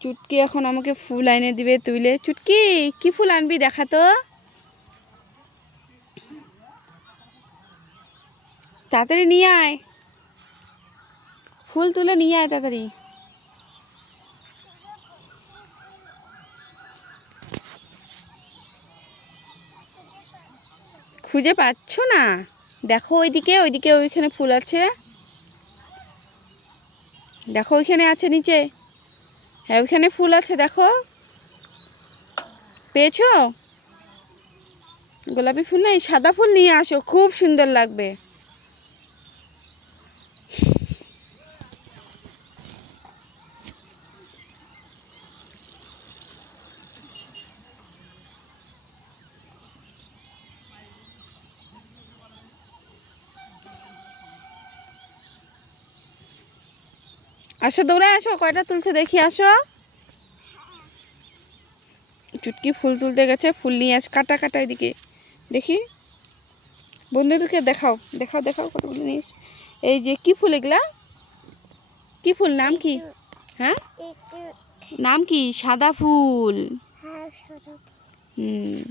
চুটকি এখন আমাকে ফুল এনে দিবে তুইলে। চুটকি কি ফুল আনবি দেখা তো, তাড়াতাড়ি নিয়ে আয়, ফুল তুলে নিয়ে আয় তাড়াতাড়ি। খুঁজে পাচ্ছ না? দেখো ওইদিকে, ওইদিকে ওইখানে ফুল আছে, দেখো ওইখানে আছে নিচে। হ্যাঁ ওইখানে ফুল আছে দেখো, পেয়েছো? গোলাপি ফুল নেই, সাদা ফুল নিয়ে আসো, খুব সুন্দর লাগবে। আসো দৌড়ে আসো, কয়টা তুলছো দেখি, আসো। চুটকি ফুল তুলতে গেছে, ফুল নিয়ে আস, কাটা কাটা এদিকে দেখি, বন্ধুদেরকে দেখাও, দেখাও দেখাও কতগুলো নিয়ে এসে। এই যে কি ফুল এগুলা, কি ফুল, নাম কি? হ্যাঁ নাম কি? সাদা ফুল। হুম।